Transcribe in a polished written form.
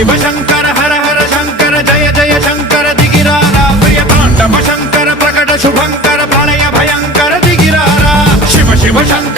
शिव शंकर हर हर शंकर जय जय शंकर दिगिरारा प्रिय तांडव शंकर प्रकट शुभंकर प्रलय भयंकर दिगिरारा शिव शिव शंकर